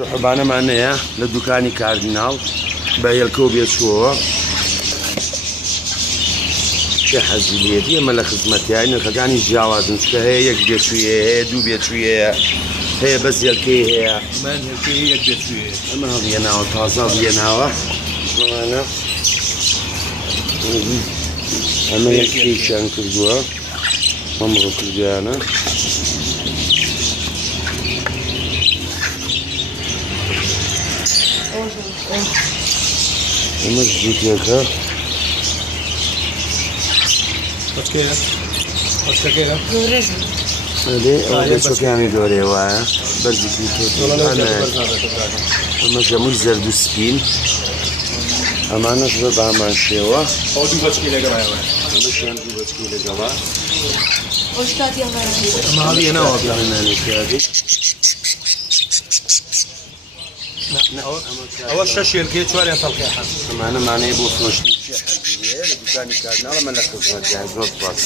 ڕحبانەمانەیە لە دوکانی کاردیناڵ بە هێلکە و بێچووەوە چه حەزی لێتی ئەمە لە خزمەتیای نرخەکانی جیاوازن چکە هەیە یەک بێچوویە هەیە دوو بێچوویەیە هەیە بەس هێلکەی هەیە ئەمە هەڵیەناوە تازە هەڵیەناوە ئەمە یەکێکیان کردووە ئەمڕۆ کردیانە ئەمە جووتێکە بەچەکانی دۆرێ وایە بەرزی ئەمە ژەمووی زەرد و سپین ئەمانەش بە بامان شێوە ئەمەشیان دوو بەچکی لەگەڵا ئەوە شەش هێلکەی چواریان تەڵقی حەز ئەمانە مانەیە بۆ فرۆشتنی لە دوکانی کاردیناڵ ئەمە لە خزمەتیان زۆر باش